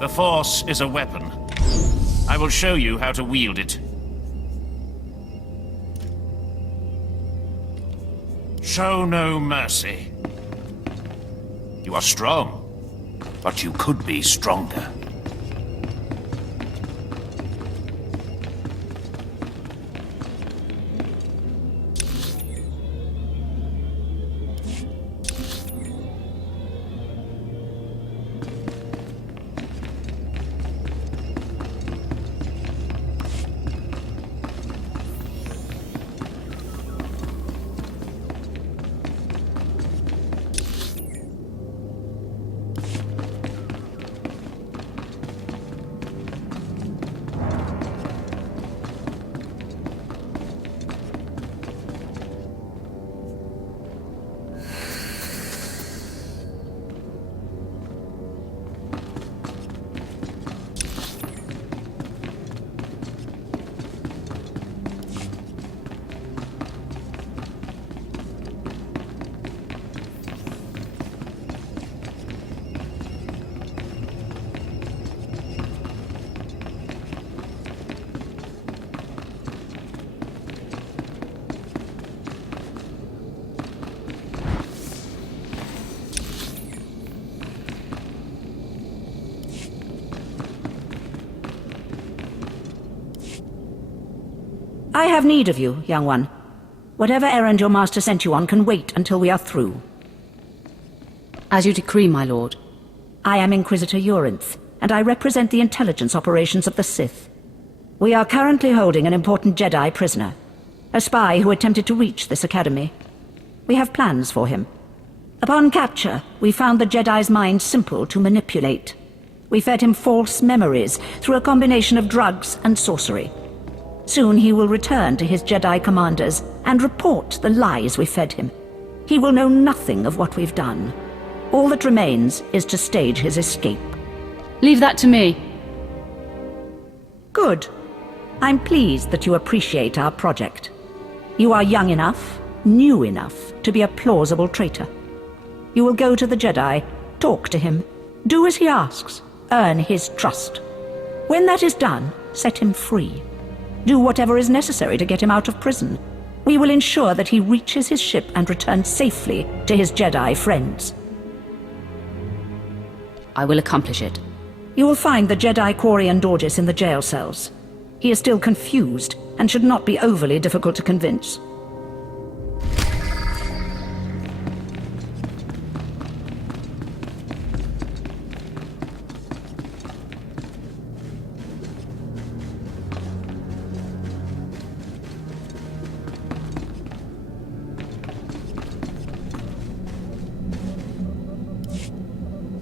The Force is a weapon. I will show you how to wield it. Show no mercy. You are strong, but you could be stronger. I have need of you, young one. Whatever errand your master sent you on can wait until we are through. As you decree, my lord. I am Inquisitor Urinth, and I represent the intelligence operations of the Sith. We are currently holding an important Jedi prisoner, a spy who attempted to reach this academy. We have plans for him. Upon capture, we found the Jedi's mind simple to manipulate. We fed him false memories through a combination of drugs and sorcery. Soon he will return to his Jedi commanders and report the lies we fed him. He will know nothing of what we've done. All that remains is to stage his escape. Leave that to me. Good. I'm pleased that you appreciate our project. You are young enough, new enough, to be a plausible traitor. You will go to the Jedi, talk to him, do as he asks, earn his trust. When that is done, set him free. Do whatever is necessary to get him out of prison. We will ensure that he reaches his ship and returns safely to his Jedi friends. I will accomplish it. You will find the Jedi Quarian Dorgis in the jail cells. He is still confused and should not be overly difficult to convince.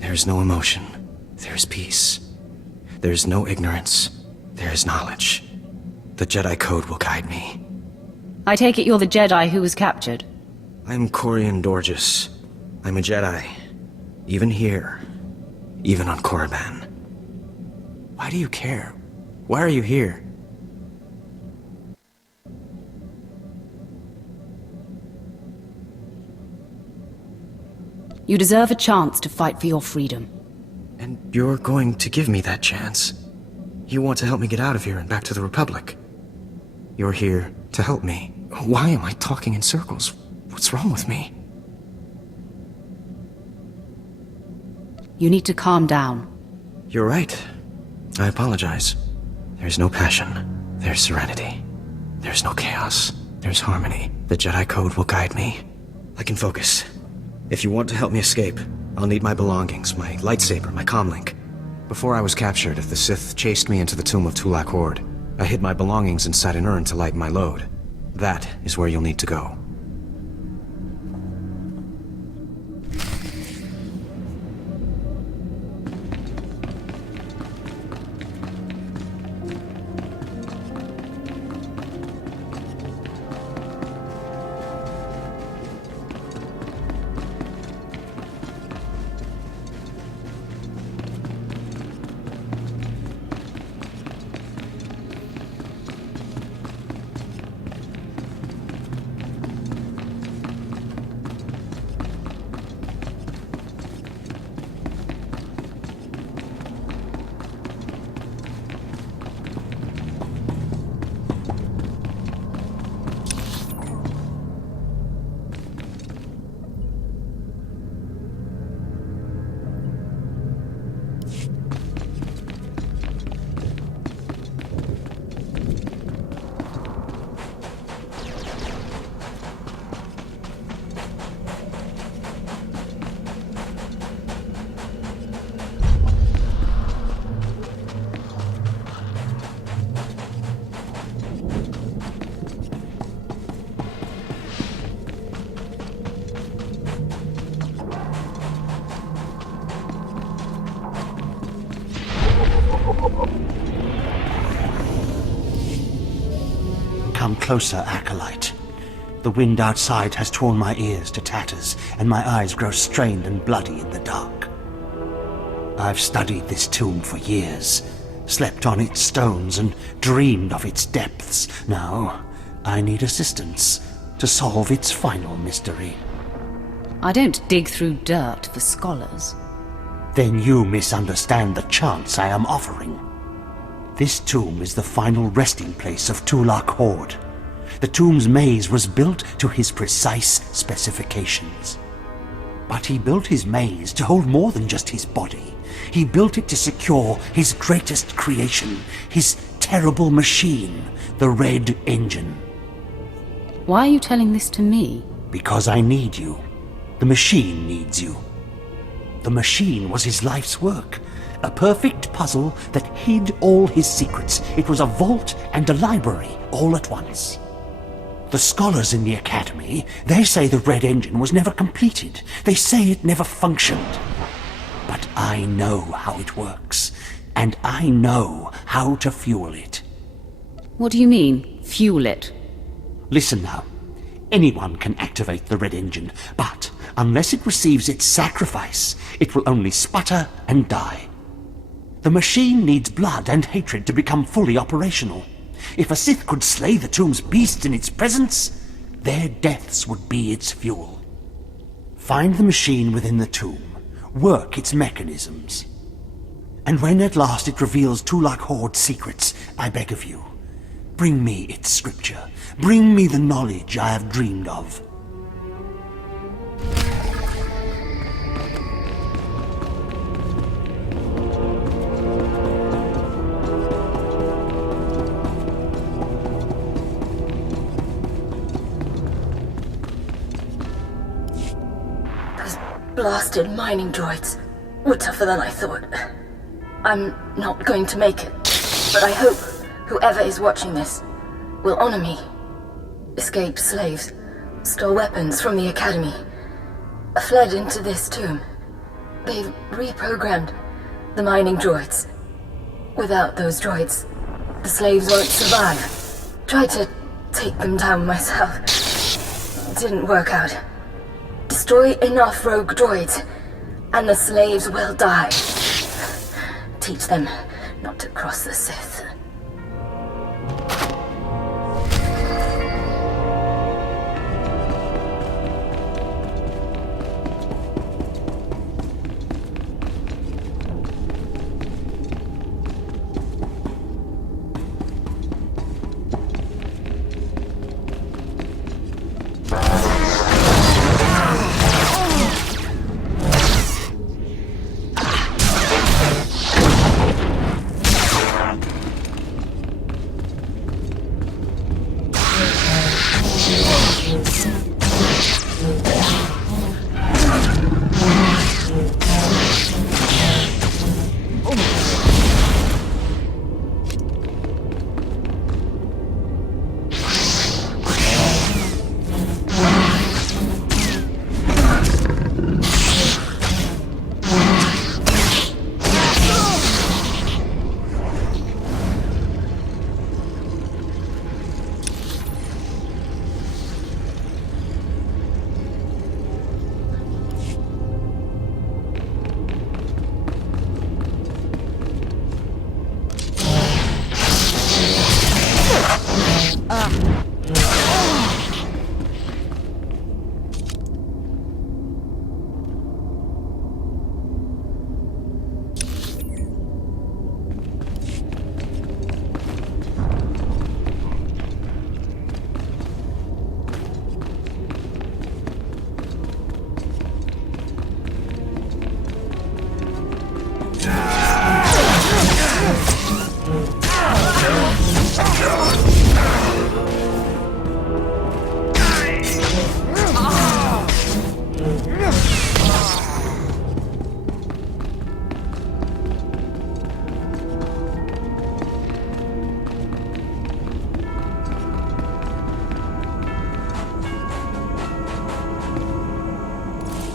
There is no emotion. There is peace. There is no ignorance. There is knowledge. The Jedi Code will guide me. I take it you're the Jedi who was captured. I'm Quarian Dorgis. I'm a Jedi. Even here. Even on Korriban. Why do you care? Why are you here? You deserve a chance to fight for your freedom. And you're going to give me that chance. You want to help me get out of here and back to the Republic. You're here to help me. Why am I talking in circles? What's wrong with me? You need to calm down. You're right. I apologize. There's no passion. There's serenity. There's no chaos. There's harmony. The Jedi Code will guide me. I can focus. If you want to help me escape, I'll need my belongings, my lightsaber, my comlink. Before I was captured, if the Sith chased me into the tomb of Tulak Hord, I hid my belongings inside an urn to lighten my load. That is where you'll need to go. closer, Acolyte. The wind outside has torn my ears to tatters, and my eyes grow strained and bloody in the dark. I've studied this tomb for years, slept on its stones, and dreamed of its depths. Now, I need assistance to solve its final mystery. I don't dig through dirt for scholars. Then you misunderstand the chance I am offering. This tomb is the final resting place of Tulak Horde. The tomb's maze was built to his precise specifications. But he built his maze to hold more than just his body. He built it to secure his greatest creation, his terrible machine, the Red Engine. Why are you telling this to me? Because I need you. The machine needs you. The machine was his life's work. A perfect puzzle that hid all his secrets. It was a vault and a library all at once. The scholars in the Academy, they say the Red Engine was never completed. They say it never functioned. But I know how it works, and I know how to fuel it. What do you mean, fuel it? Listen now. Anyone can activate the Red Engine, but unless it receives its sacrifice, it will only sputter and die. The machine needs blood and hatred to become fully operational. If a Sith could slay the tomb's beasts in its presence, their deaths would be its fuel. Find the machine within the tomb, work its mechanisms. And when at last it reveals Tulak Horde's secrets, I beg of you, bring me its scripture. Bring me the knowledge I have dreamed of. Blasted mining droids were tougher than I thought. I'm not going to make it, but I hope whoever is watching this will honor me. Escaped slaves, stole weapons from the Academy, fled into this tomb. They've reprogrammed the mining droids. Without those droids, the slaves won't survive. Tried to take them down myself. Didn't work out. Destroy enough rogue droids, and the slaves will die. Teach them not to cross the Sith.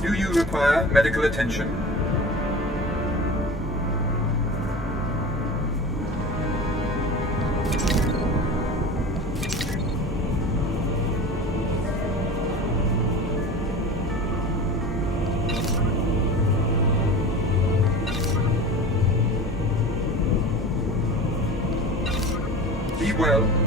Do you require medical attention? well.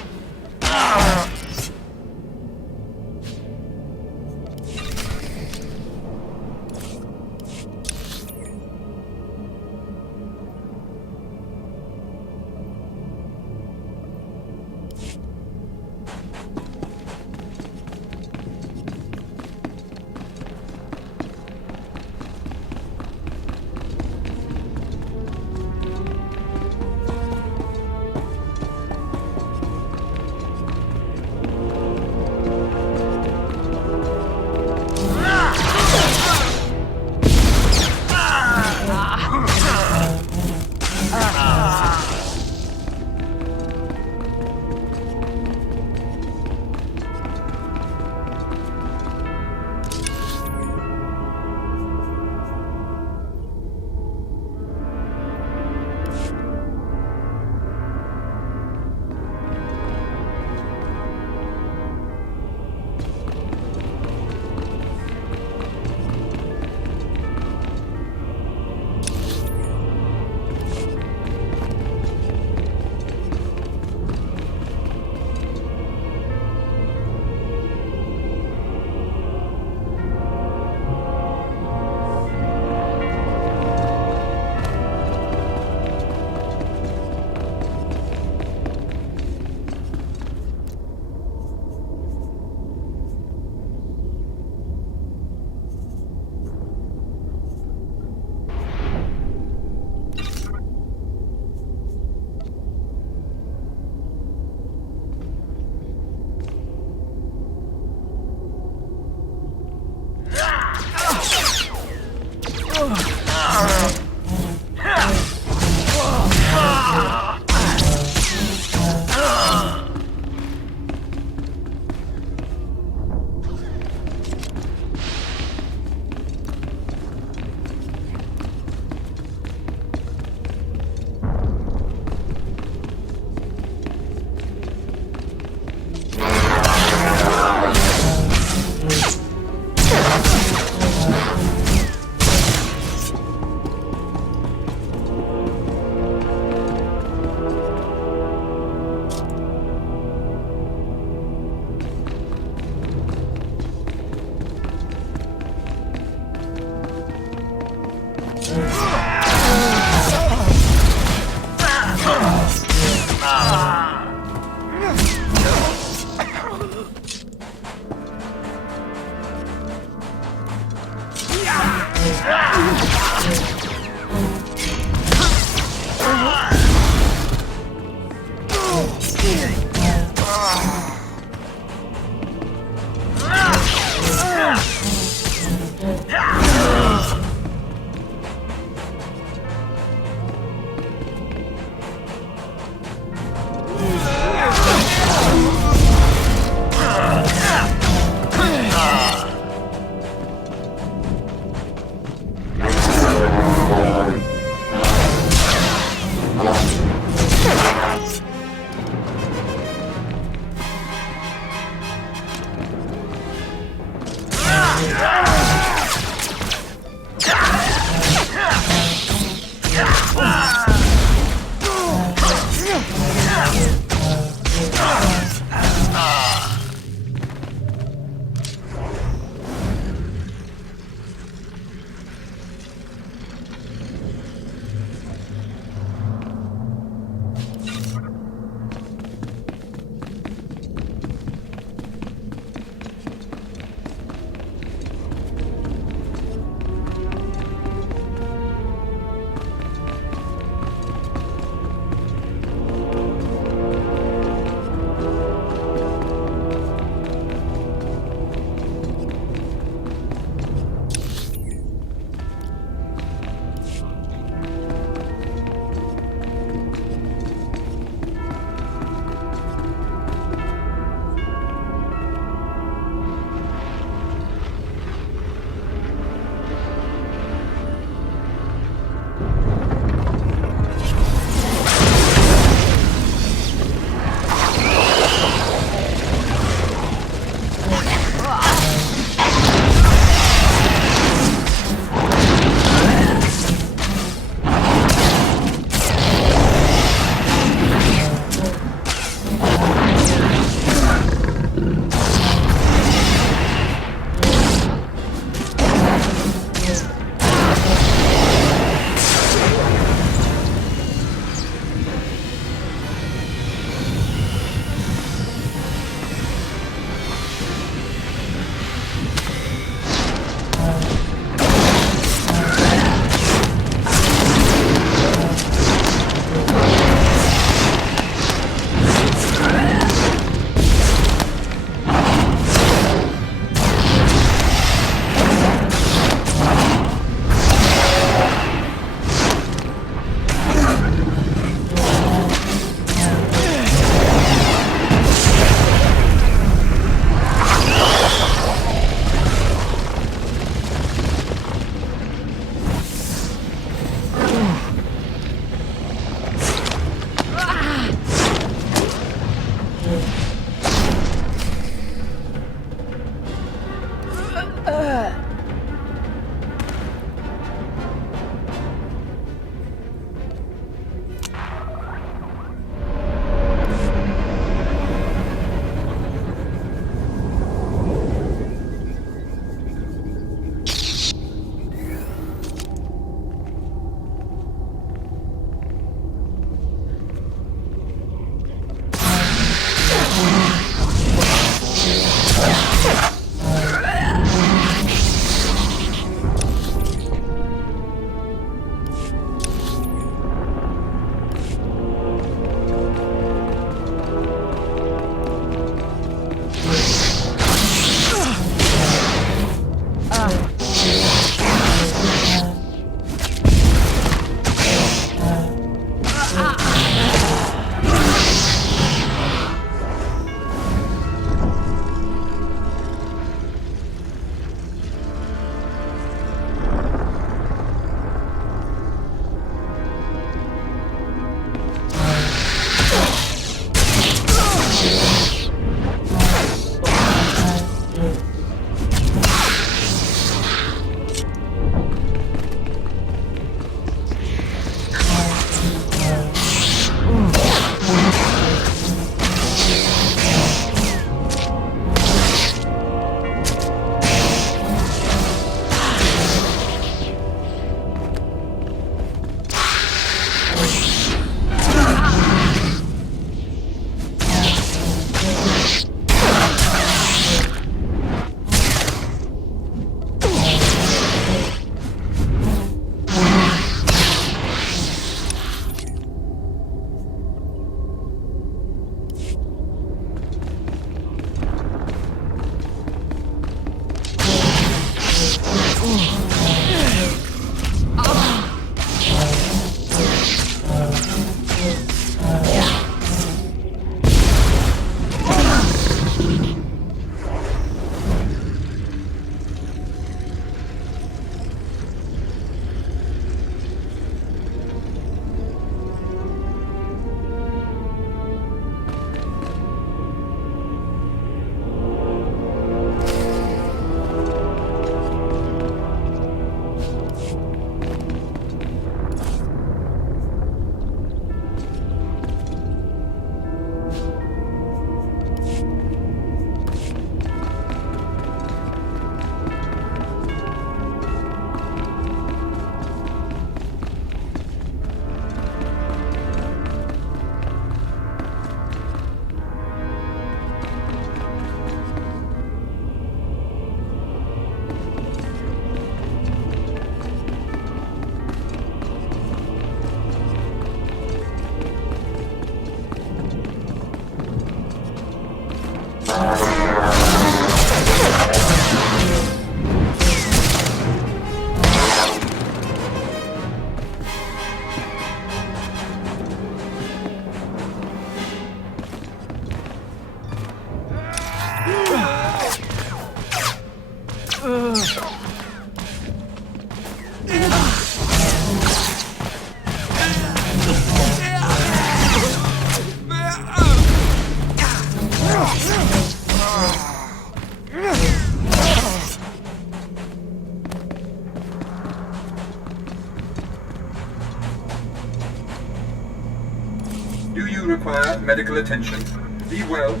Do you require medical attention? Be well.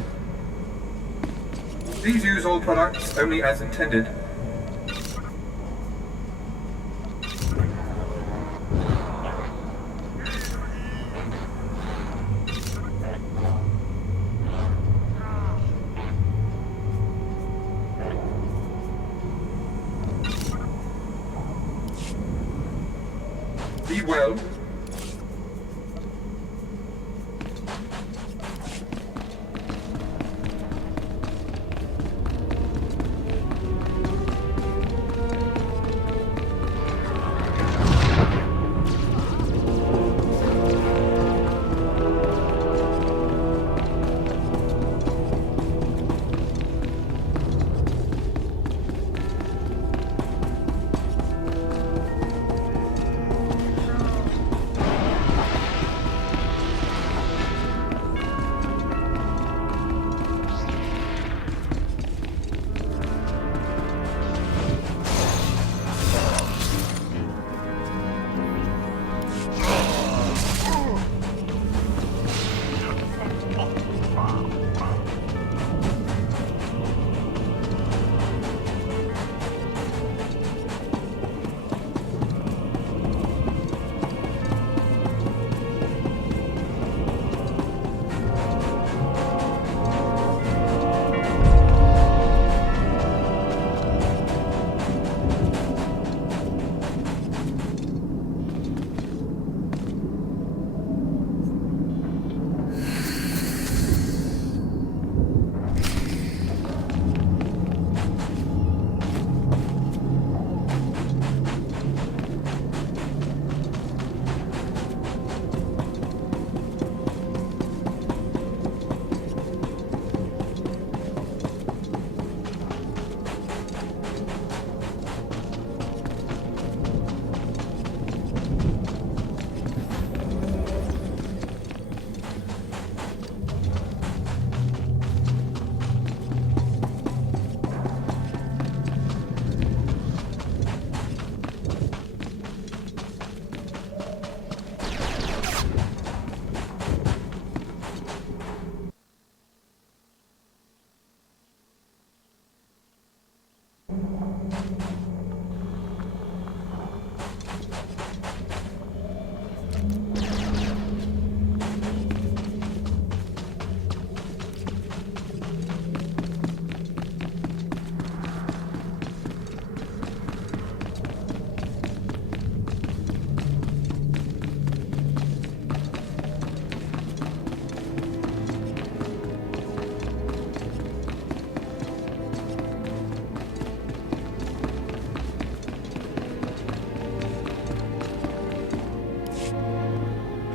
Please use all products only as intended. Be well.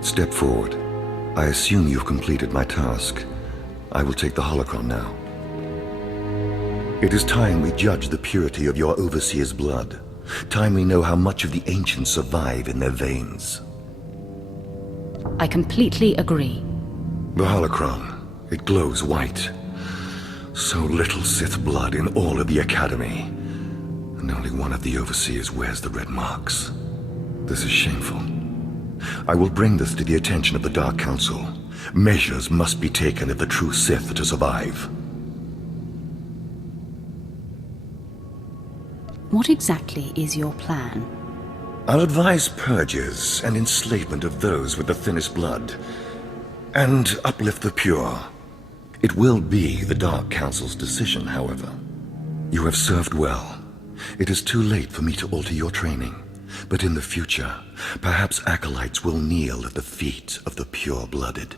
Step forward. I assume you've completed my task. I will take the holocron now. It is time we judge the purity of your overseer's blood. Time we know how much of the ancients survive in their veins. I completely agree. The holocron, it glows white. So little Sith blood in all of the Academy. And only one of the overseers wears the red marks. This is shameful. I will bring this to the attention of the Dark Council. Measures must be taken if the true Sith are to survive. What exactly is your plan? I'll advise purges and enslavement of those with the thinnest blood, and uplift the pure. It will be the Dark Council's decision, however. You have served well. It is too late for me to alter your training, but in the future, perhaps acolytes will kneel at the feet of the pure-blooded.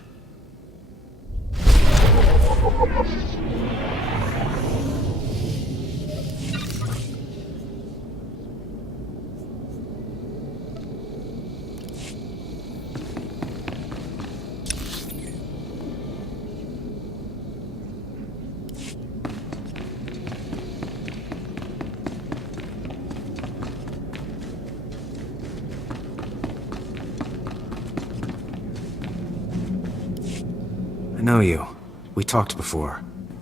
I know you. We talked before.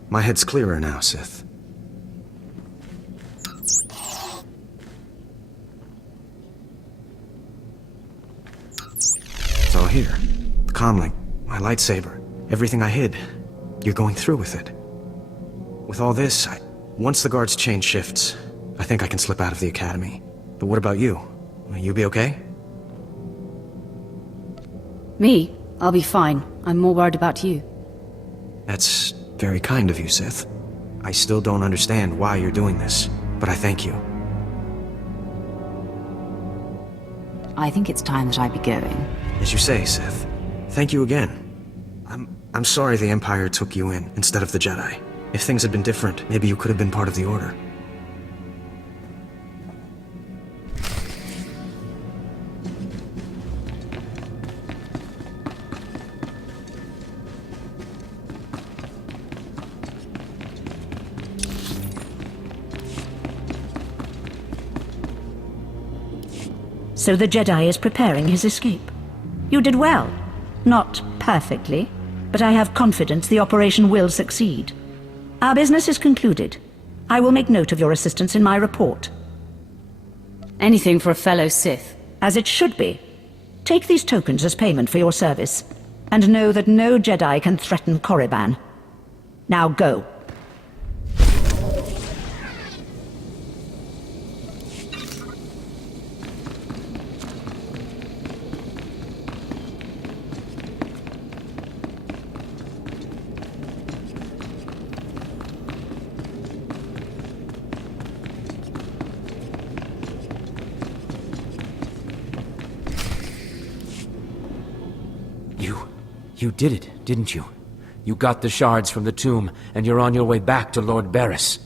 My head's clearer now, Sith. It's all here. The comlink, my lightsaber, everything I hid. You're going through with it. With all this, once the guards change shifts, I think I can slip out of the Academy. But what about you? Will you be okay? Me? I'll be fine. I'm more worried about you. That's very kind of you, Sith. I still don't understand why you're doing this, but I thank you. I think it's time that I be going. As you say, Sith. Thank you again. I'm sorry the Empire took you in instead of the Jedi. If things had been different, maybe you could have been part of the Order. So the Jedi is preparing his escape. You did well. Not perfectly, but I have confidence the operation will succeed. Our business is concluded. I will make note of your assistance in my report. Anything for a fellow Sith. As it should be. Take these tokens as payment for your service, and know that no Jedi can threaten Korriban. Now go. You did it, didn't you? You got the shards from the tomb, and you're on your way back to Lord Barriss.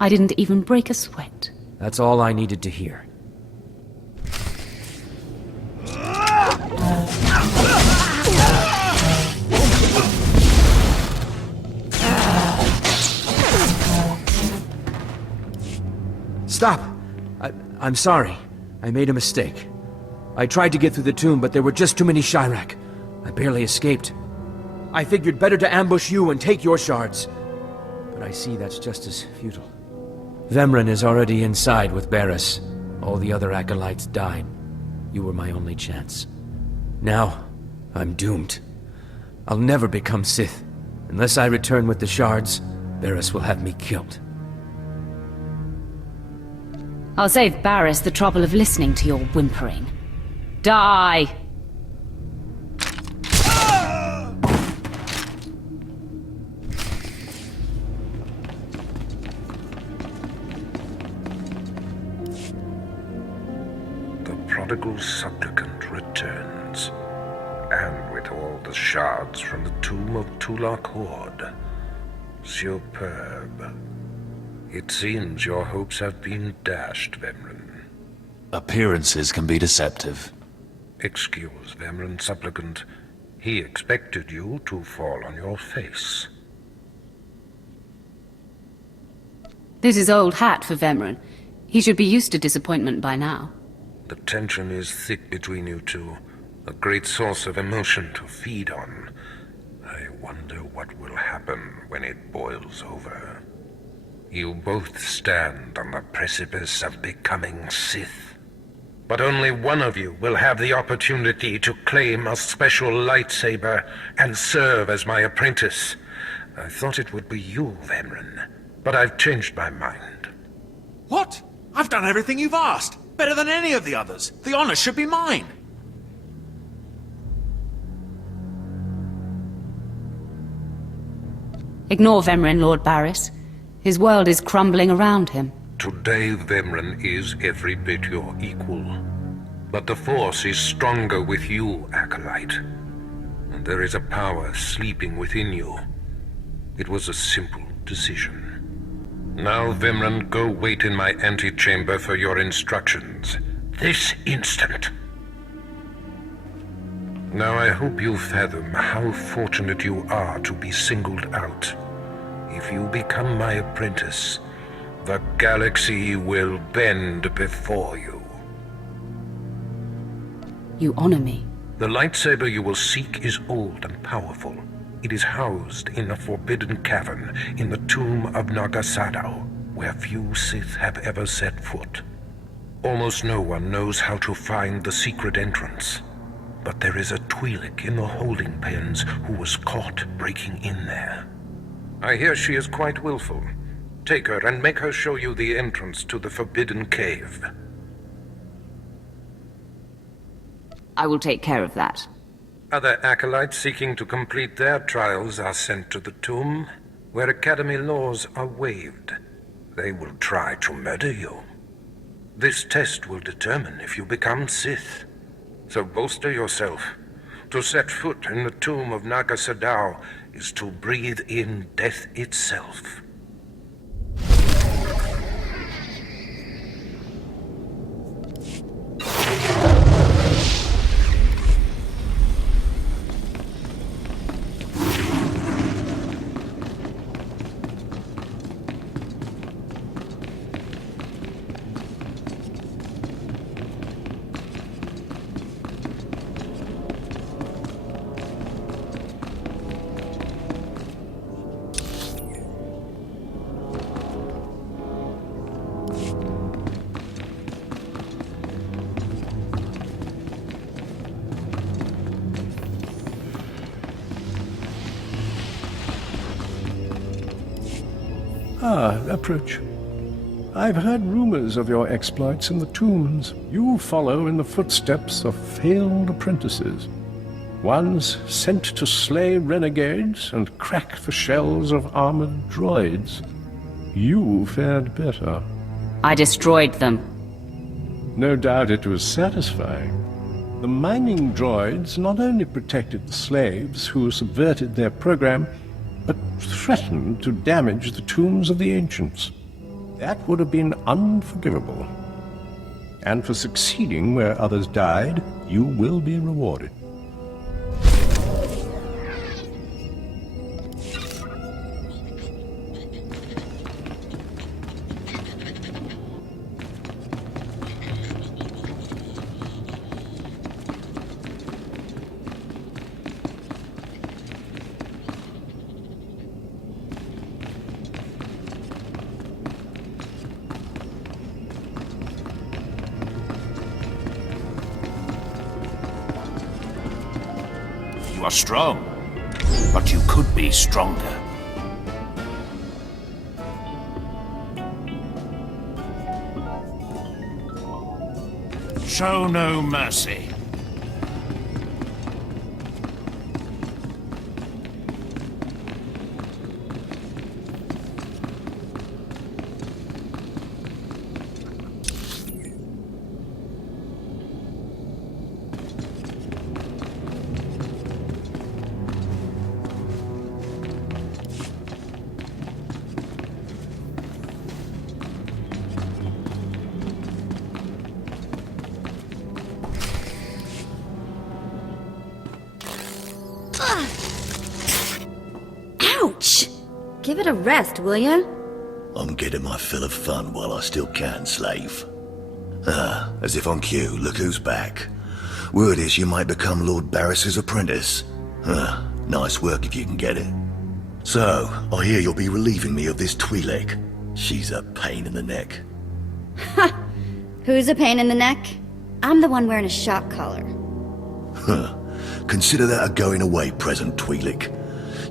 I didn't even break a sweat. That's all I needed to hear. Stop! I'm sorry. I made a mistake. I tried to get through the tomb, but there were just too many Chirac. I barely escaped. I figured better to ambush you and take your shards. But I see that's just as futile. Vemrin is already inside with Barriss. All the other acolytes died. You were my only chance. Now, I'm doomed. I'll never become Sith. Unless I return with the shards, Barriss will have me killed. I'll save Barriss the trouble of listening to your whimpering. Die! The prodigal supplicant returns, and with all the shards from the tomb of Tulak Hord. Superb. It seems your hopes have been dashed, Vemrin. Appearances can be deceptive. Excuse Vemran, supplicant. He expected you to fall on your face. This is old hat for Vemran. He should be used to disappointment by now. The tension is thick between you two, a great source of emotion to feed on. I wonder what will happen when it boils over. You both stand on the precipice of becoming Sith. But only one of you will have the opportunity to claim a special lightsaber and serve as my apprentice. I thought it would be you, Vemran, but I've changed my mind. What? I've done everything you've asked. Better than any of the others. The honor should be mine. Ignore Vemran, Lord Barris. His world is crumbling around him. Today, Vemran is every bit your equal. But the Force is stronger with you, Acolyte. And there is a power sleeping within you. It was a simple decision. Now, Vemran, go wait in my antechamber for your instructions. This instant. Now I hope you fathom how fortunate you are to be singled out. If you become my apprentice, the galaxy will bend before you. You honor me. The lightsaber you will seek is old and powerful. It is housed in a forbidden cavern in the tomb of Nagasadao, where few Sith have ever set foot. Almost no one knows how to find the secret entrance. But there is a Twi'lek in the holding pens who was caught breaking in there. I hear she is quite willful. Take her and make her show you the entrance to the forbidden cave. I will take care of that. Other acolytes seeking to complete their trials are sent to the tomb, where Academy laws are waived. They will try to murder you. This test will determine if you become Sith. So bolster yourself. To set foot in the tomb of Naga Sadao is to breathe in death itself. Approach. I've heard rumors of your exploits in the tombs. You follow in the footsteps of failed apprentices. Ones sent to slay renegades and crack the shells of armored droids. You fared better. I destroyed them. No doubt it was satisfying. The mining droids not only protected the slaves who subverted their program, but threatened to damage the tombs of the ancients. That would have been unforgivable. And for succeeding where others died, you will be rewarded. You are strong, but you could be stronger. Show no mercy. give it a rest, will ya? I'm getting my fill of fun while I still can, slave. As if on cue, look who's back. Word is you might become Lord Barris's apprentice. Nice work if you can get it. So, I hear you'll be relieving me of this Twi'lek. She's a pain in the neck. Ha! Who's a pain in the neck? I'm the one wearing a shock collar. Consider that a going away present, Twi'lek.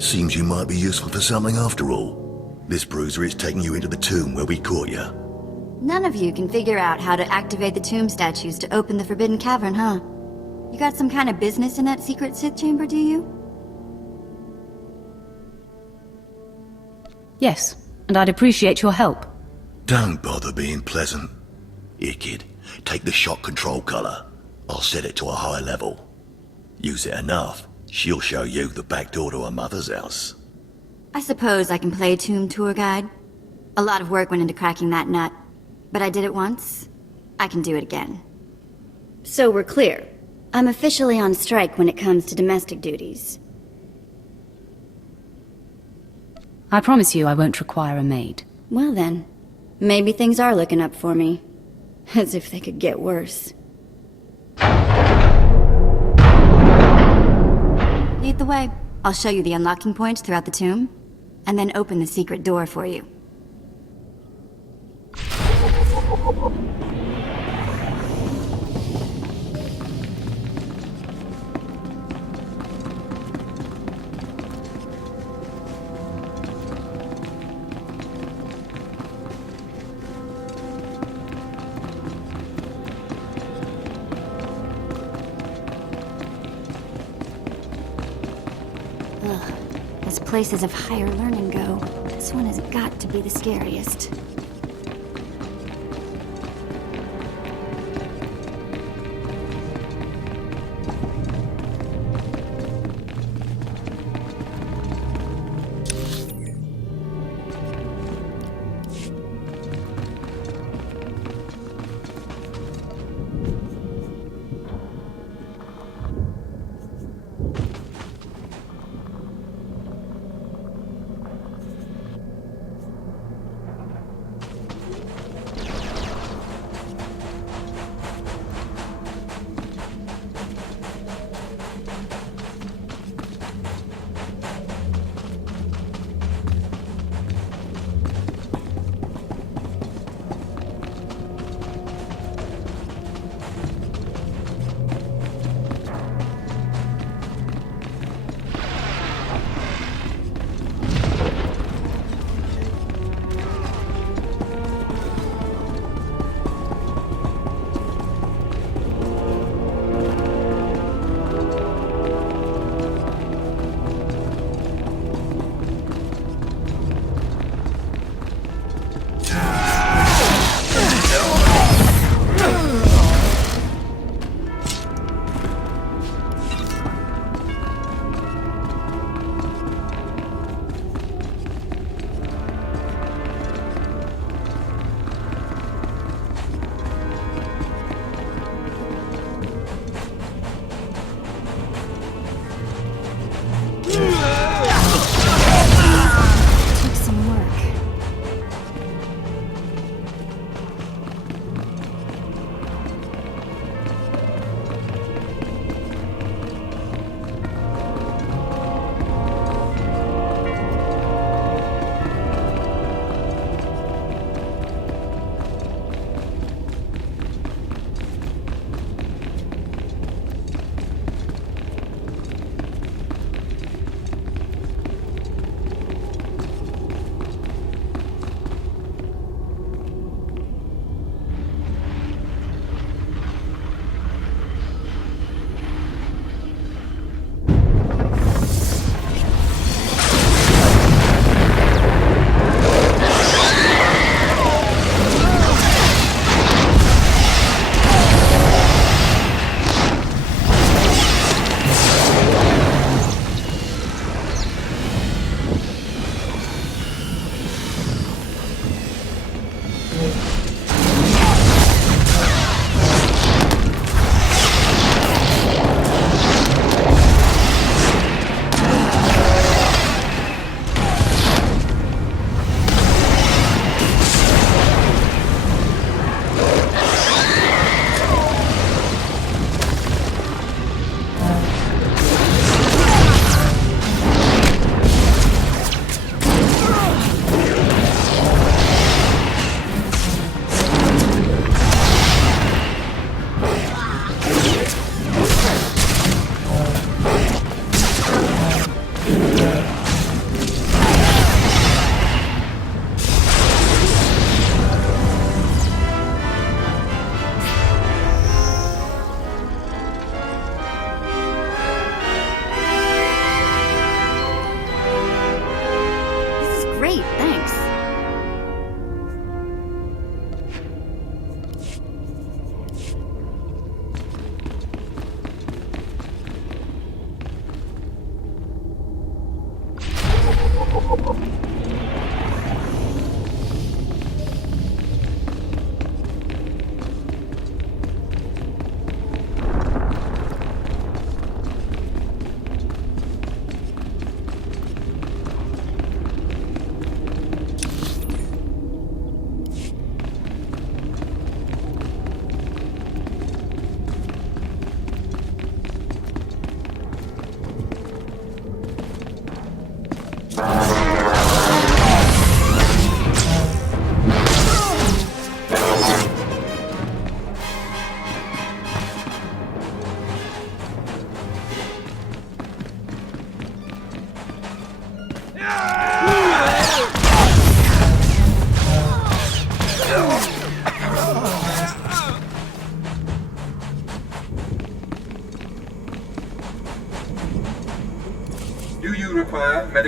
Seems you might be useful for something after all. This bruiser is taking you into the tomb where we caught you. None of you can figure out how to activate the tomb statues to open the Forbidden Cavern, huh? You got some kind of business in that secret Sith chamber, do you? Yes, and I'd appreciate your help. Don't bother being pleasant. Here, kid, take the shock control collar. I'll set it to a high level. Use it enough, she'll show you the back door to her mother's house. I suppose I can play tomb tour guide. A lot of work went into cracking that nut, but I did it once. I can do it again. So we're clear. I'm officially on strike when it comes to domestic duties. I promise you I won't require a maid. Well then, maybe things are looking up for me. As if they could get worse. Lead the way. I'll show you the unlocking points throughout the tomb, and then open the secret door for you. As places of higher learning go, this one has got to be the scariest.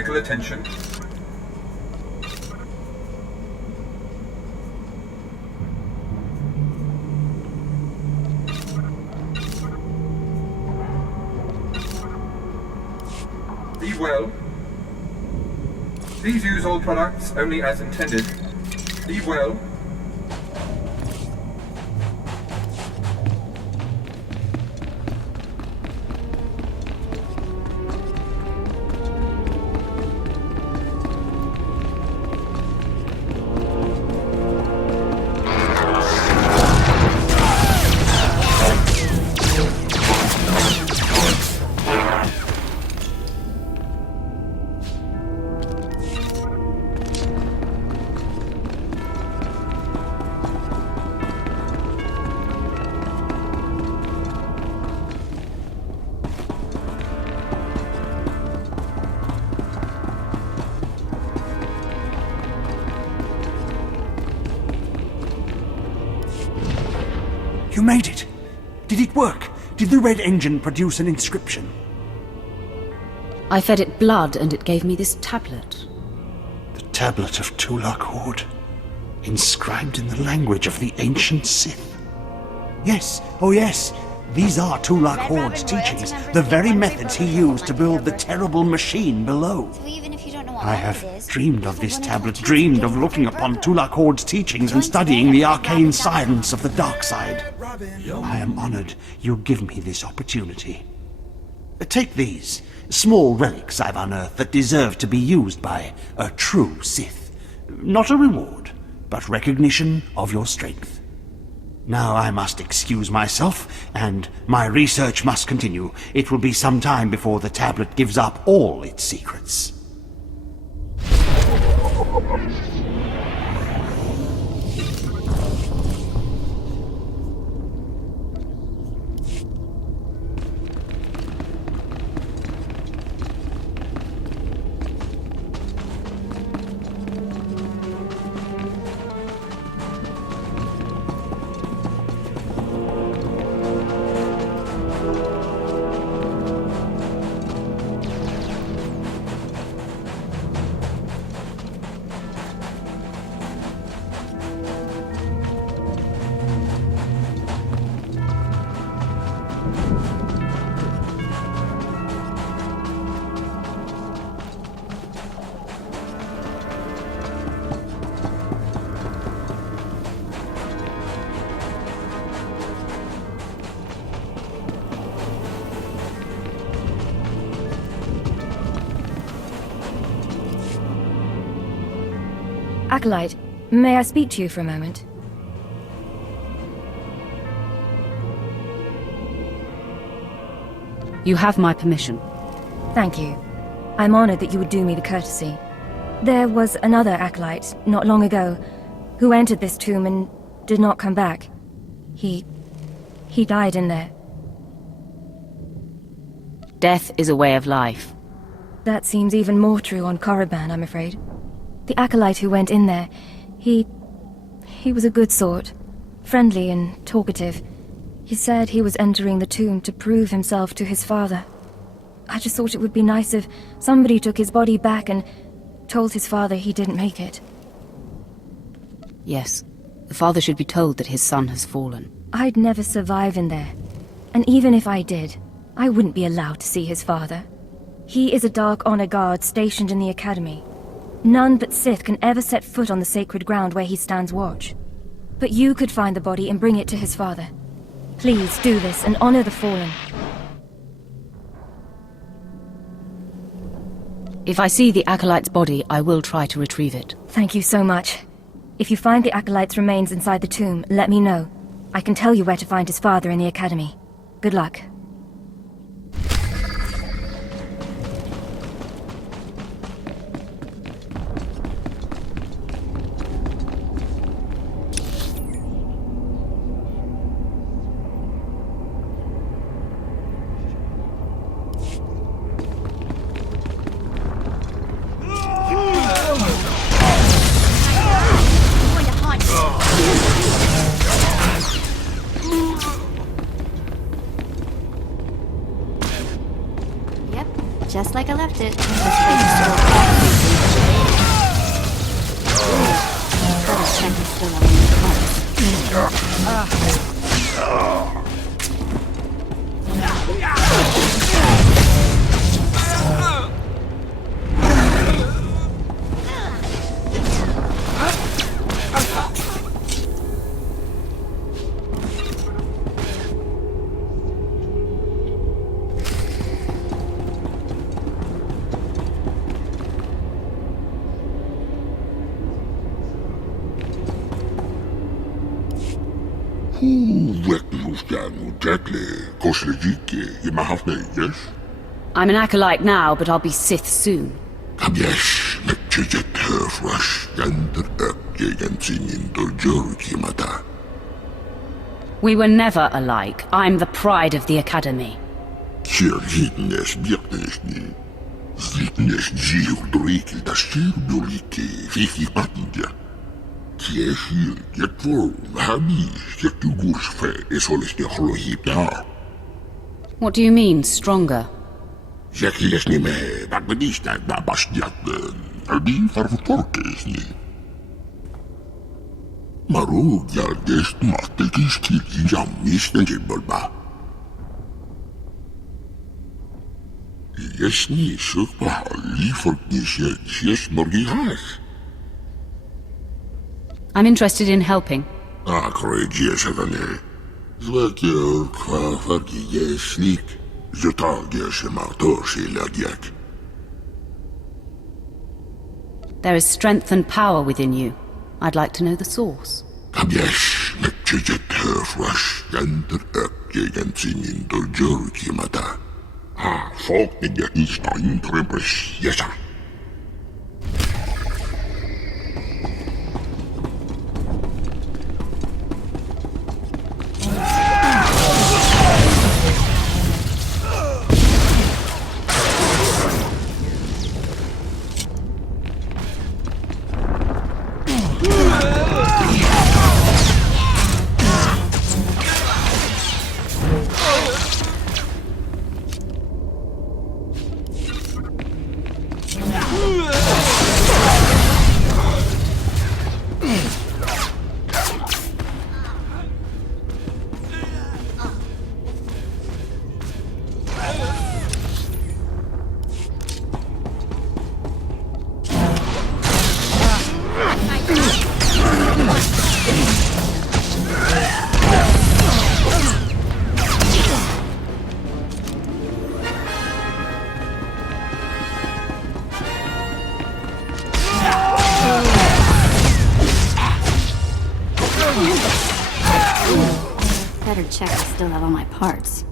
medical attention. Be well. Please use all products only as intended. Be well. You made it! Did it work? Did the red engine produce an inscription? I fed it blood and it gave me this tablet. The tablet of Tulak Horde, inscribed in the language of the ancient Sith. Yes, oh yes, these are Tulak Horde's teachings, the very methods he used to build the terrible machine below. I have dreamed of this tablet, dreamed of looking upon Tulak Horde's teachings and studying the arcane science of the dark side. I am honored you give me this opportunity. Take these, small relics I've unearthed that deserve to be used by a true Sith. Not a reward, but recognition of your strength. Now I must excuse myself, and my research must continue. It will be some time before the tablet gives up all its secrets. Acolyte, may I speak to you for a moment? You have my permission. Thank you. I'm honored that you would do me the courtesy. There was another acolyte, not long ago, who entered this tomb and did not come back. He died in there. Death is a way of life. That seems even more true on Korriban, I'm afraid. The acolyte who went in there, he was a good sort. Friendly and talkative. He said he was entering the tomb to prove himself to his father. I just thought it would be nice if somebody took his body back and told his father he didn't make it. Yes, the father should be told that his son has fallen. I'd never survive in there. And even if I did, I wouldn't be allowed to see his father. He is a Dark Honor Guard stationed in the Academy. None but Sith can ever set foot on the sacred ground where he stands watch. But you could find the body and bring it to his father. Please do this and honor the fallen. If I see the Acolyte's body, I will try to retrieve it. Thank you so much. If you find the Acolyte's remains inside the tomb, let me know. I can tell you where to find his father in the Academy. Good luck. Just like I left it. This place is so I'm an acolyte now, but I'll be Sith soon. We were never alike. I'm the pride of the Academy. What do you mean, stronger? I'm interested in helping. There is strength and power within you. I'd like to know the source. Better check I still have all my parts.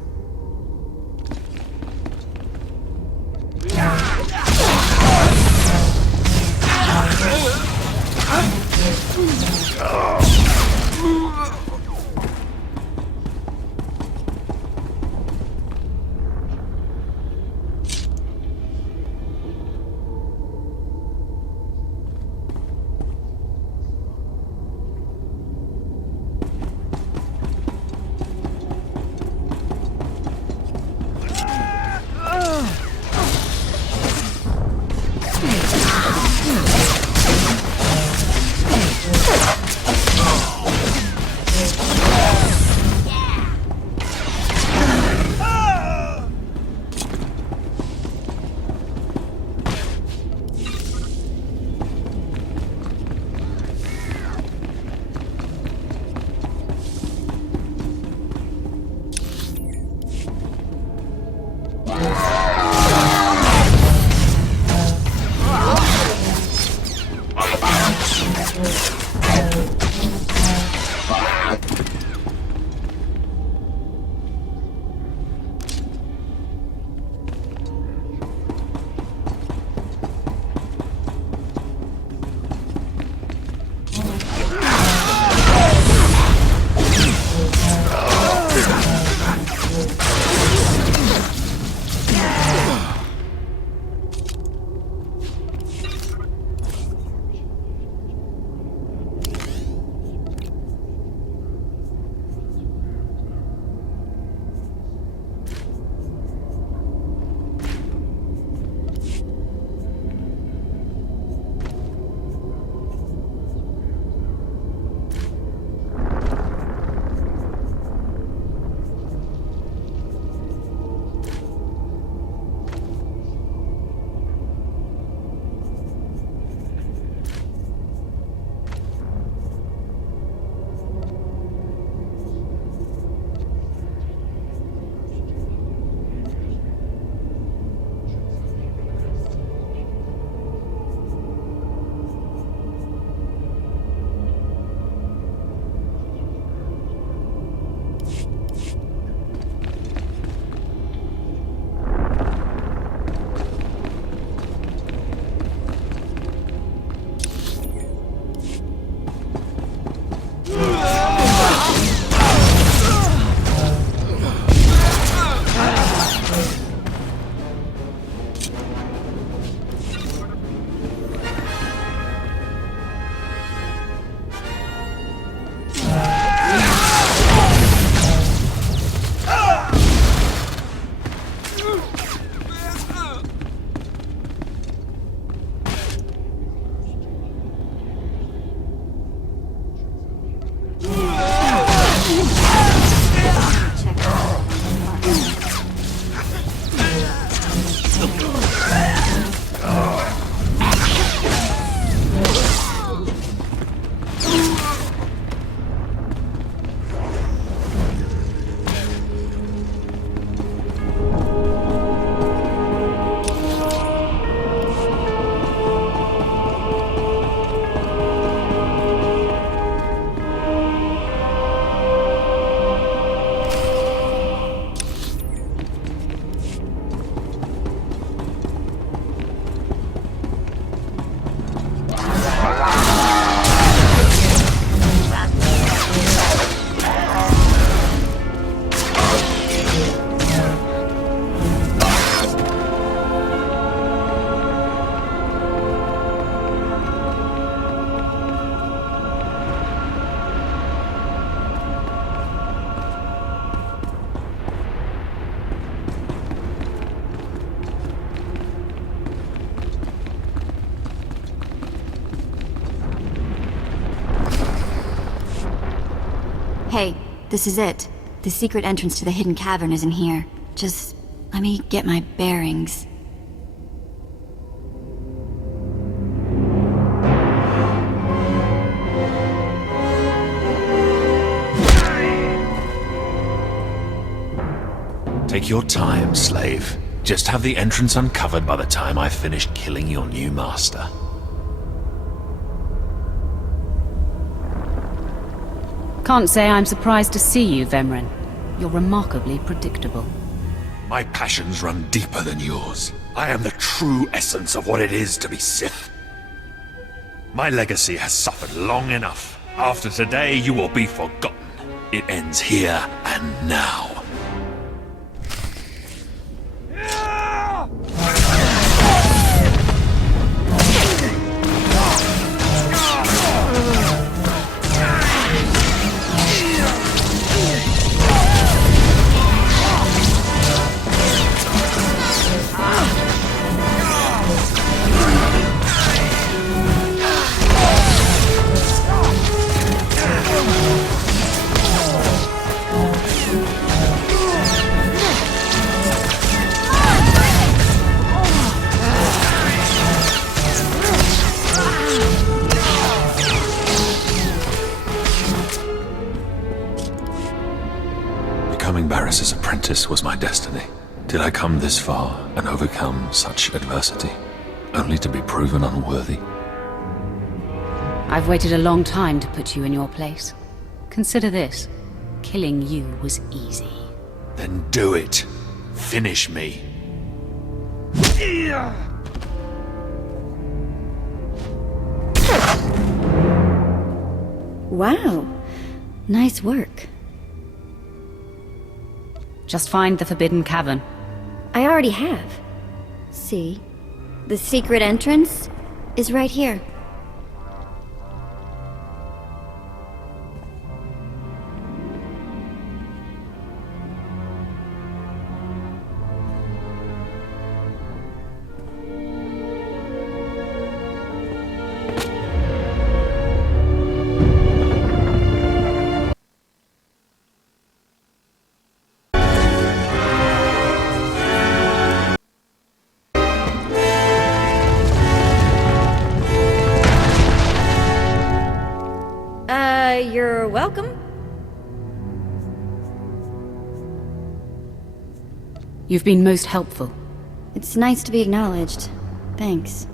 Hey, this is it. The secret entrance to the hidden cavern is in here. Just let me get my bearings. Take your time, slave. Just have the entrance uncovered by the time I've finished killing your new master. Can't say I'm surprised to see you, Vemren. You're remarkably predictable. My passions run deeper than yours. I am the true essence of what it is to be Sith. My legacy has suffered long enough. After today, you will be forgotten. It ends here and now. Becoming Barris's apprentice was my destiny. Did I come this far and overcome such adversity, only to be proven unworthy? I've waited a long time to put you in your place. Consider this. Killing you was easy. Then do it. Finish me. Wow. Nice work. Just find the Forbidden Cavern. I already have. See? The secret entrance is right here. You're welcome. You've been most helpful. It's nice to be acknowledged. Thanks.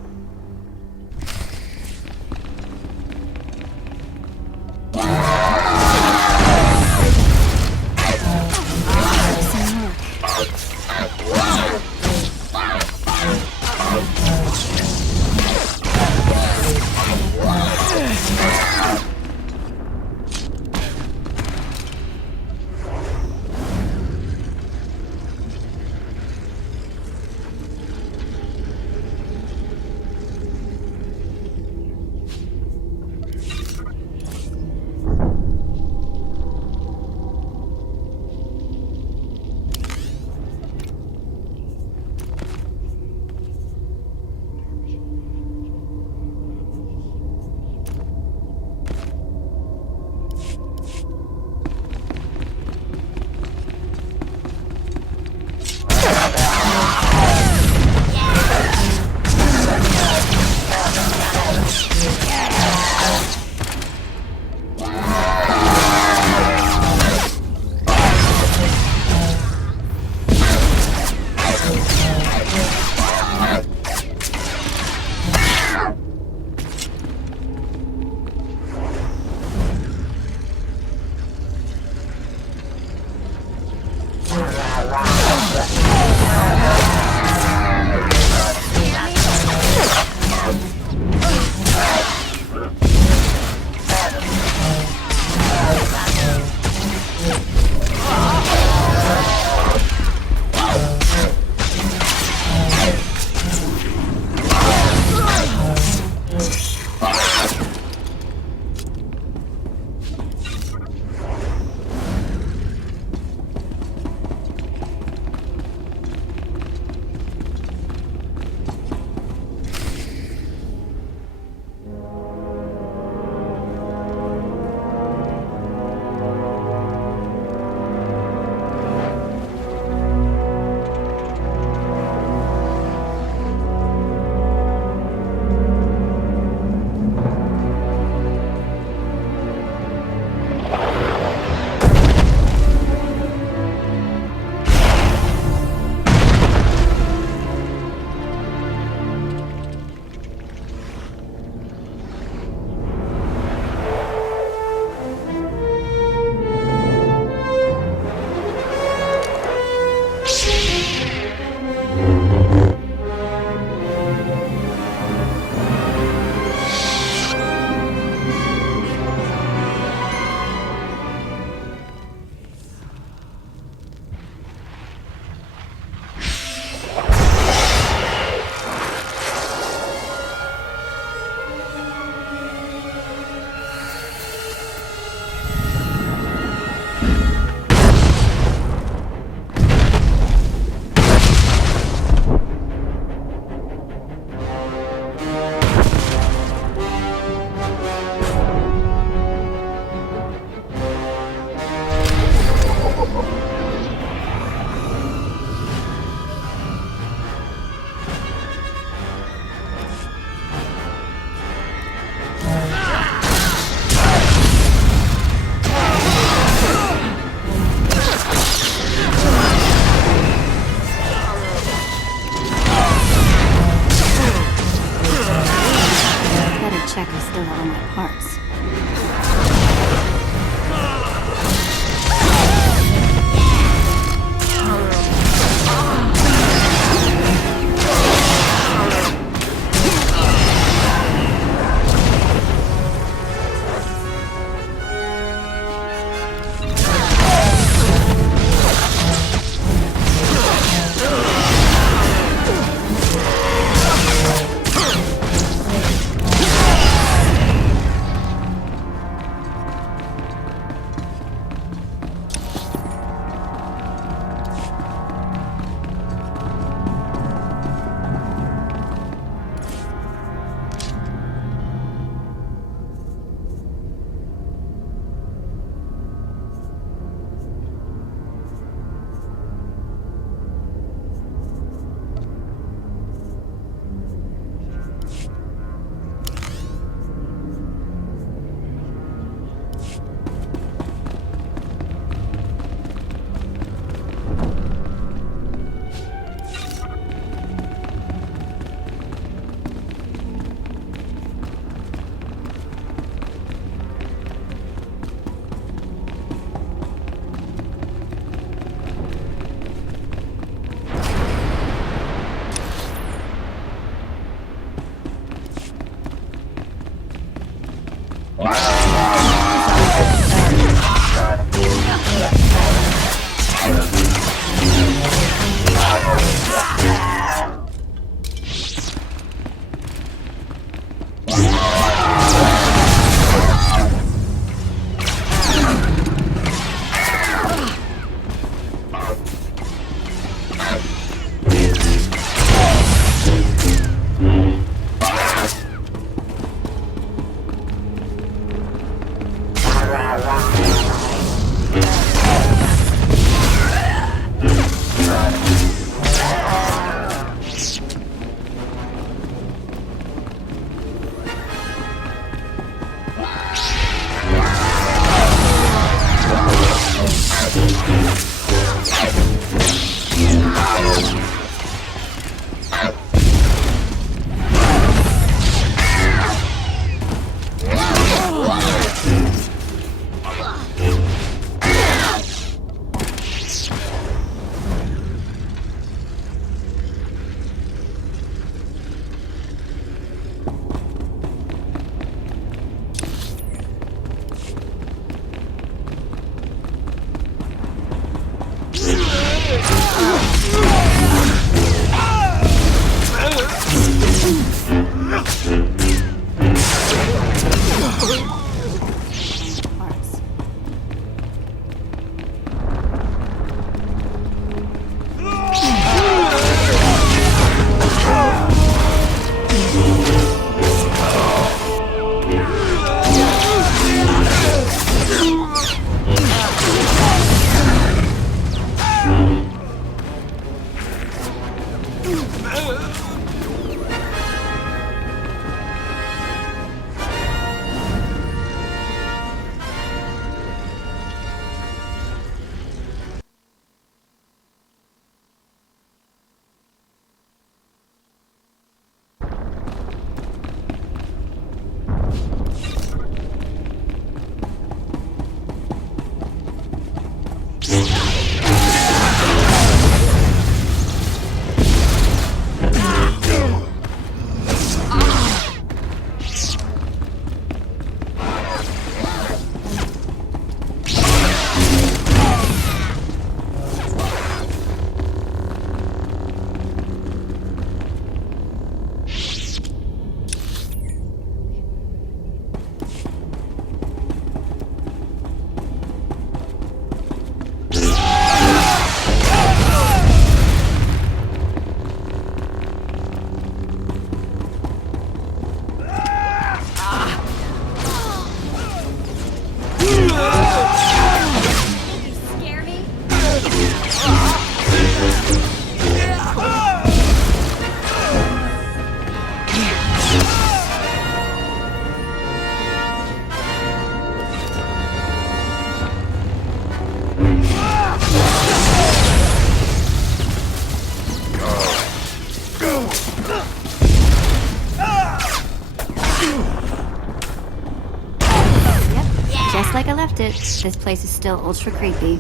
This place is still ultra creepy.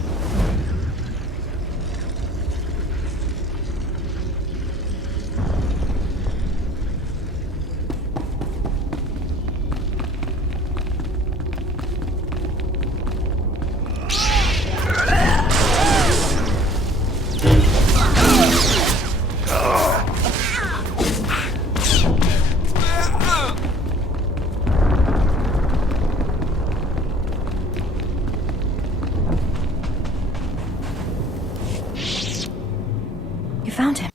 You found him.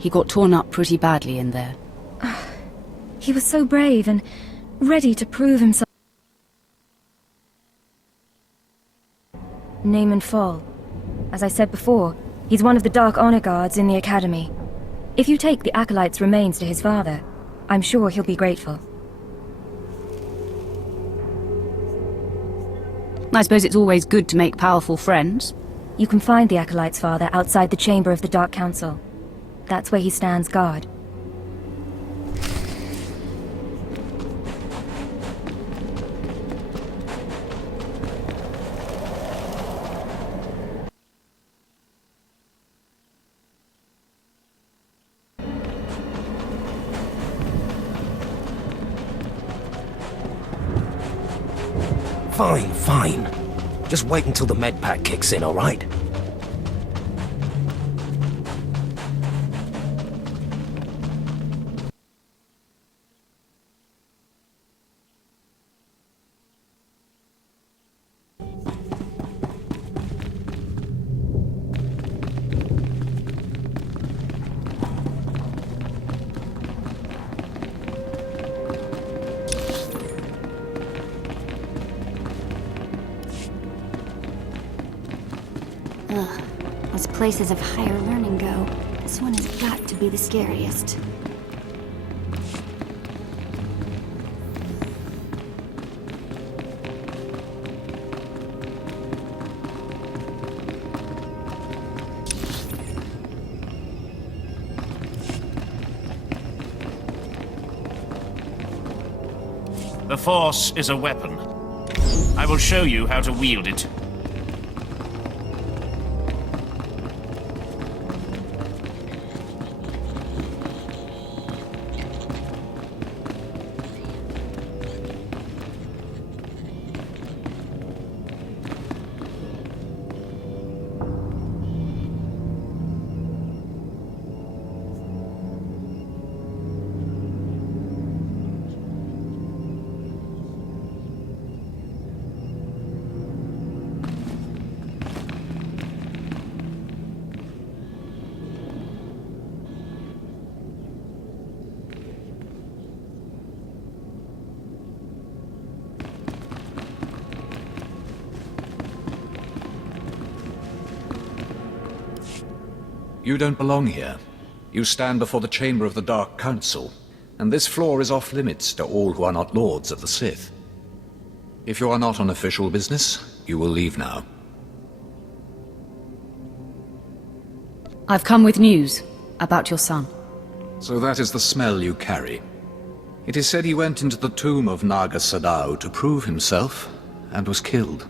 He got torn up pretty badly in there. He was so brave and ready to prove himself. Name and fall. As I said before, he's one of the Dark Honor Guards in the Academy. If you take the Acolyte's remains to his father, I'm sure he'll be grateful. I suppose it's always good to make powerful friends. You can find the Acolyte's father outside the chamber of the Dark Council. That's where he stands guard. Fine, fine. Just wait until the med pack kicks in, all right? Ugh. As places of higher learning go, this one has got to be the scariest. The Force is a weapon. I will show you how to wield it. You don't belong here. You stand before the chamber of the Dark Council, and this floor is off-limits to all who are not lords of the Sith. If you are not on official business, you will leave now. I've come with news about your son. So that is the smell you carry. It is said he went into the tomb of Naga Sadao to prove himself, and was killed.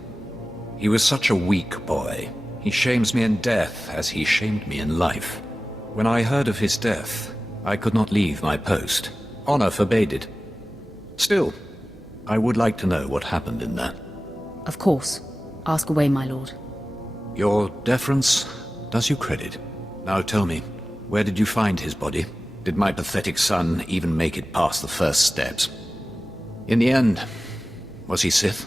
He was such a weak boy. He shames me in death as he shamed me in life. When I heard of his death, I could not leave my post. Honor forbade it. Still, I would like to know what happened in there. Of course. Ask away, my lord. Your deference does you credit. Now tell me, where did you find his body? Did my pathetic son even make it past the first steps? In the end, was he Sith?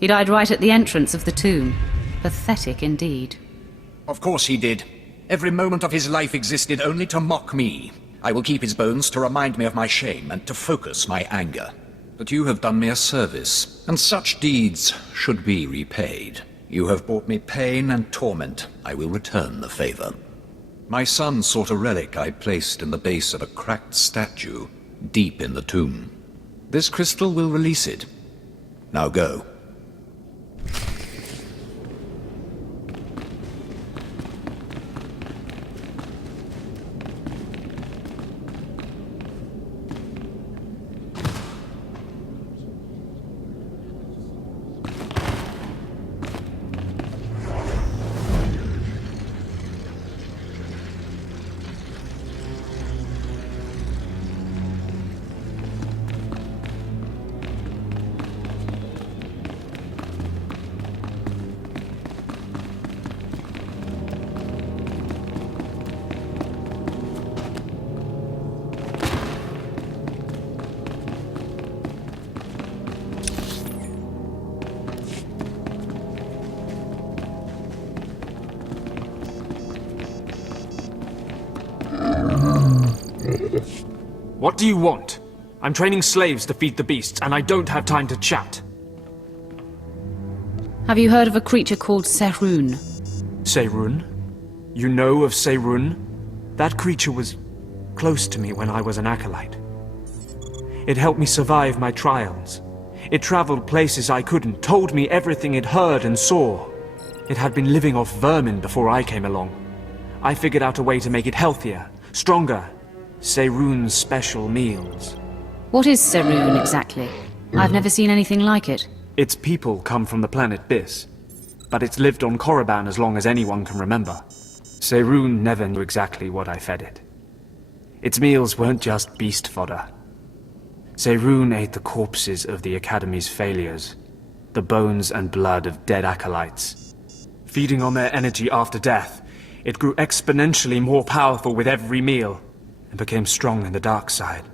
He died right at the entrance of the tomb. Pathetic indeed. Of course he did. Every moment of his life existed only to mock me. I will keep his bones to remind me of my shame and to focus my anger. But you have done me a service, and such deeds should be repaid. You have brought me pain and torment. I will return the favor. My son sought a relic I placed in the base of a cracked statue, deep in the tomb. This crystal will release it. Now go. What do you want? I'm training slaves to feed the beasts, and I don't have time to chat. Have you heard of a creature called Cypherone? Cypherone? You know of Cypherone? That creature was close to me when I was an acolyte. It helped me survive my trials. It traveled places I couldn't, told me everything it heard and saw. It had been living off vermin before I came along. I figured out a way to make it healthier, stronger. Cypherone's special meals. What is Cypherone exactly? I've never seen anything like it. Its people come from the planet Bis, but it's lived on Korriban as long as anyone can remember. Cypherone never knew exactly what I fed it. Its meals weren't just beast fodder. Cypherone ate the corpses of the Academy's failures, the bones and blood of dead acolytes. Feeding on their energy after death, it grew exponentially more powerful with every meal, and became strong in the dark side.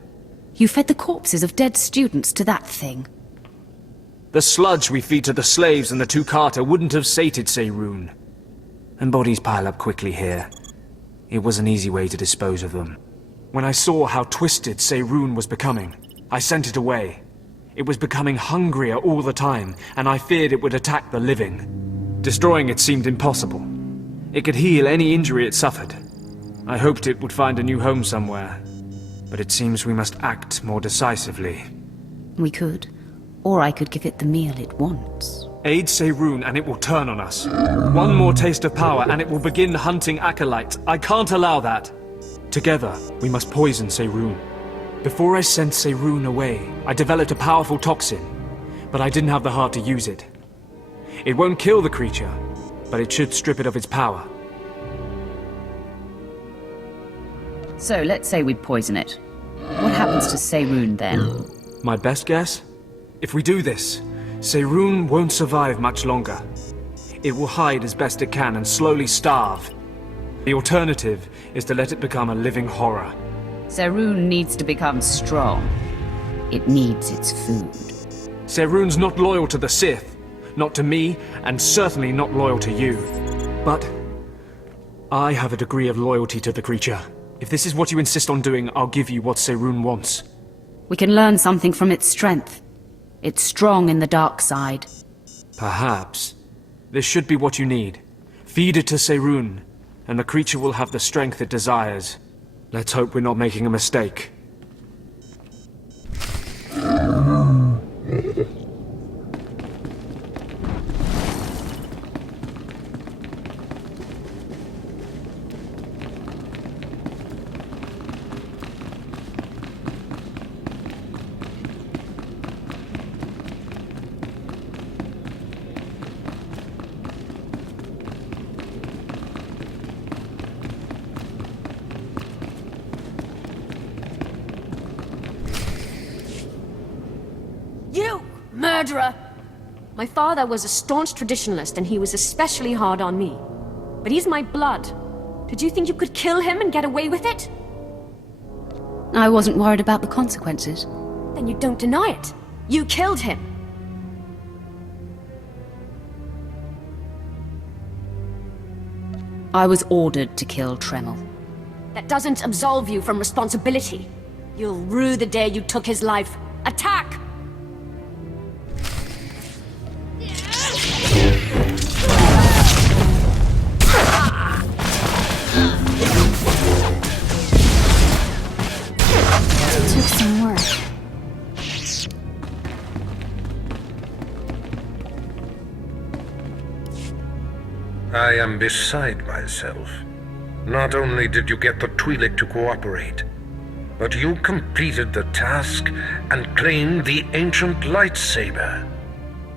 You fed the corpses of dead students to that thing? The sludge we feed to the slaves and the two Carter wouldn't have sated Cypherone. And bodies pile up quickly here. It was an easy way to dispose of them. When I saw how twisted Cypherone was becoming, I sent it away. It was becoming hungrier all the time, and I feared it would attack the living. Destroying it seemed impossible. It could heal any injury it suffered. I hoped it would find a new home somewhere, but it seems we must act more decisively. We could. Or I could give it the meal it wants. Aid Cypherone and it will turn on us. One more taste of power and it will begin hunting acolytes. I can't allow that. Together, we must poison Cypherone. Before I sent Cypherone away, I developed a powerful toxin, but I didn't have the heart to use it. It won't kill the creature, but it should strip it of its power. So, let's say we poison it. What happens to Cypherone then? My best guess? If we do this, Cypherone won't survive much longer. It will hide as best it can and slowly starve. The alternative is to let it become a living horror. Cypherone needs to become strong. It needs its food. Cypherone's not loyal to the Sith, not to me, and certainly not loyal to you. But I have a degree of loyalty to the creature. If this is what you insist on doing, I'll give you what Cypherone wants. We can learn something from its strength. It's strong in the dark side. Perhaps. This should be what you need. Feed it to Cypherone, and the creature will have the strength it desires. Let's hope we're not making a mistake. You! Murderer! My father was a staunch traditionalist and he was especially hard on me. But he's my blood. Did you think you could kill him and get away with it? I wasn't worried about the consequences. Then you don't deny it. You killed him. I was ordered to kill Tremel. That doesn't absolve you from responsibility. You'll rue the day you took his life. Attack! Took some work. I am beside myself. Not only did you get the Twi'lek to cooperate, but you completed the task and claimed the ancient lightsaber.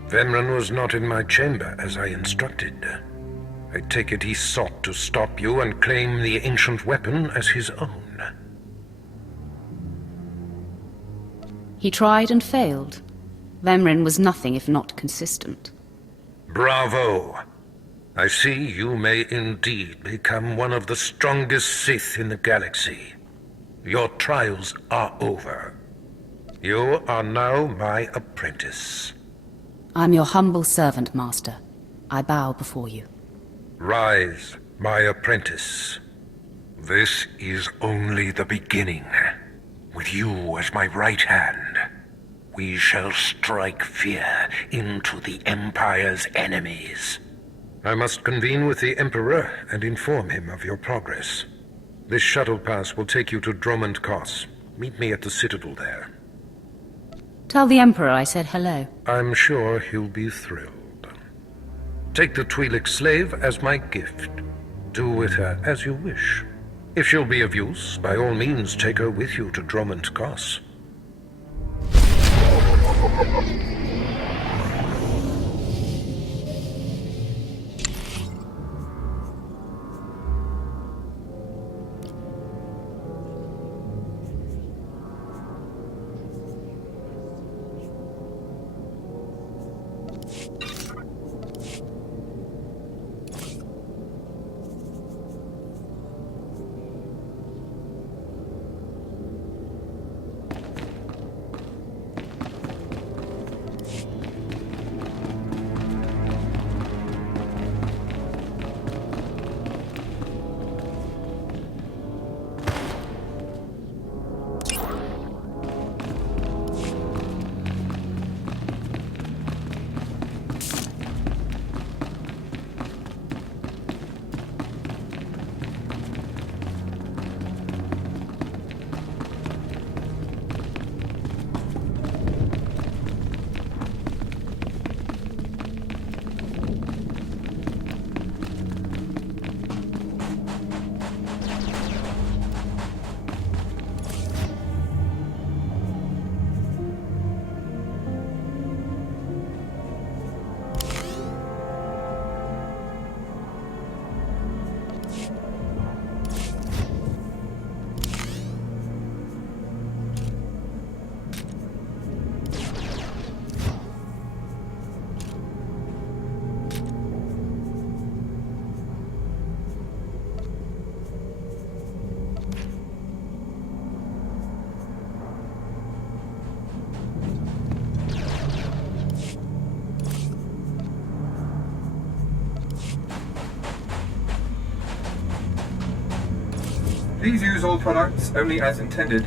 Vemran was not in my chamber as I instructed. I take it he sought to stop you and claim the ancient weapon as his own. He tried and failed. Vemran was nothing if not consistent. Bravo! I see you may indeed become one of the strongest Sith in the galaxy. Your trials are over. You are now my apprentice. I'm your humble servant, Master. I bow before you. Rise, my apprentice. This is only the beginning. With you as my right hand, we shall strike fear into the Empire's enemies. I must convene with the Emperor and inform him of your progress. This shuttle pass will take you to Drummond Cos. Meet me at the Citadel there. Tell the Emperor I said hello. I'm sure he'll be thrilled. Take the Twi'lek slave as my gift. Do with her as you wish. If she'll be of use, by all means take her with you to Drummond Cos. Please use all products only as intended.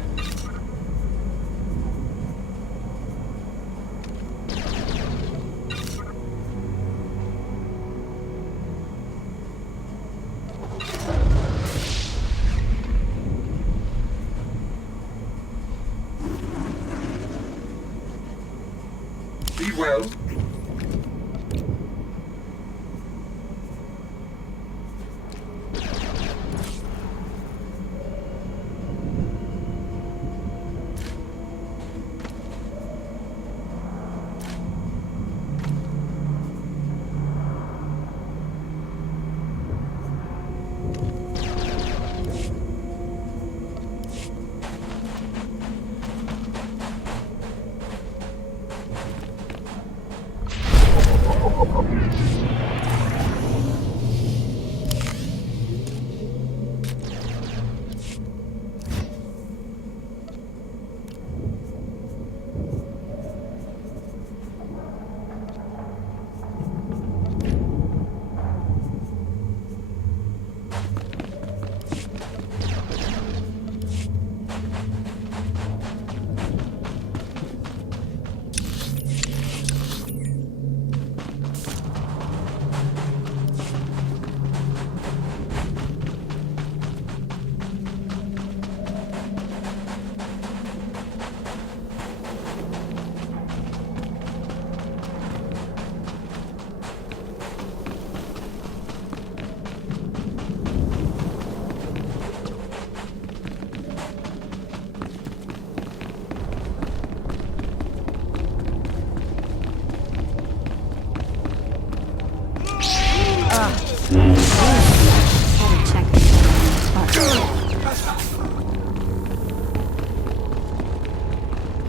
Be well.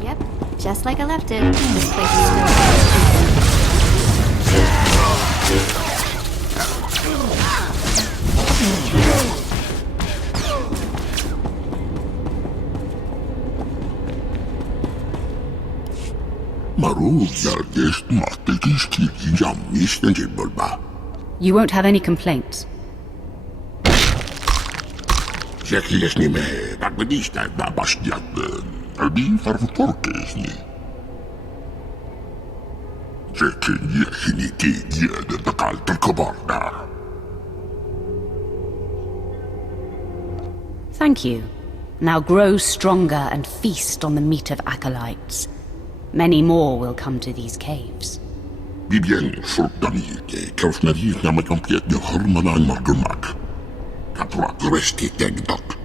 Yep, just like I left it. This place is still You won't have any complaints. Всех так годишься на башнят. Алби фарфорки с ней. Thank you. Now grow stronger and feast on the meat of acolytes. Many more will come to these caves. Bien, sultani, kelsnari nama kompiet de hormanan margumak. Kapra resti tegdak.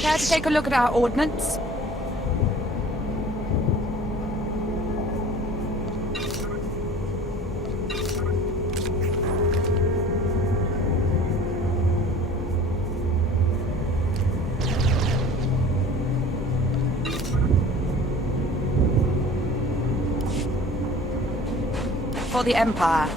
Care to take a look at our ordnance? For the Empire.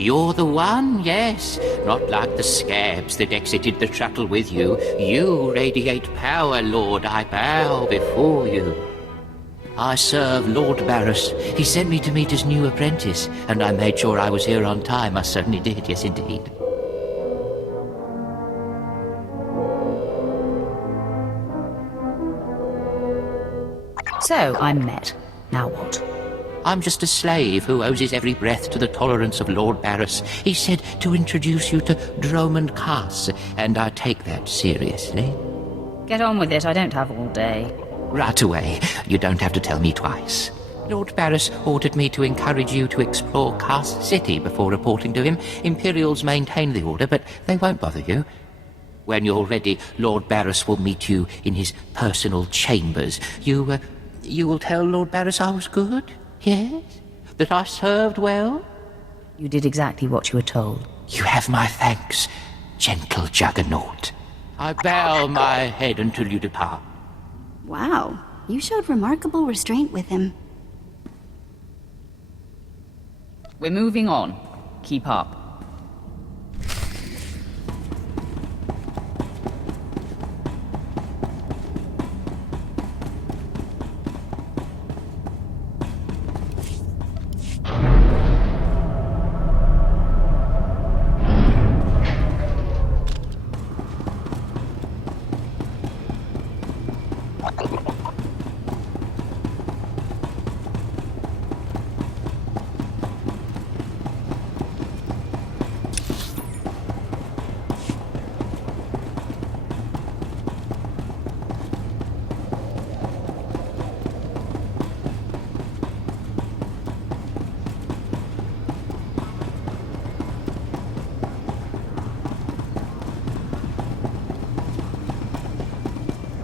You're the one, yes. Not like the scabs that exited the shuttle with you. You radiate power, Lord. I bow before you. I serve Lord Barris. He sent me to meet his new apprentice, and I made sure I was here on time. I certainly did, yes indeed. So, I'm met. Now what? I'm just a slave who owes his every breath to the tolerance of Lord Barris. He said to introduce you to Dromond Cass, and I take that seriously. Get on with it, I don't have all day. Right away. You don't have to tell me twice. Lord Barris ordered me to encourage you to explore Cass City before reporting to him. Imperials maintain the order, but they won't bother you. When you're ready, Lord Barris will meet you in his personal chambers. You will tell Lord Barris I was good? Yes? That I served well? You did exactly what you were told. You have my thanks, gentle Juggernaut. I bow my head until you depart. Wow, you showed remarkable restraint with him. We're moving on. Keep up.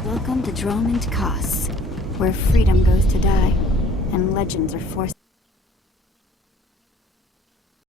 Welcome to Dromond Cass, where freedom goes to die, and legends are forced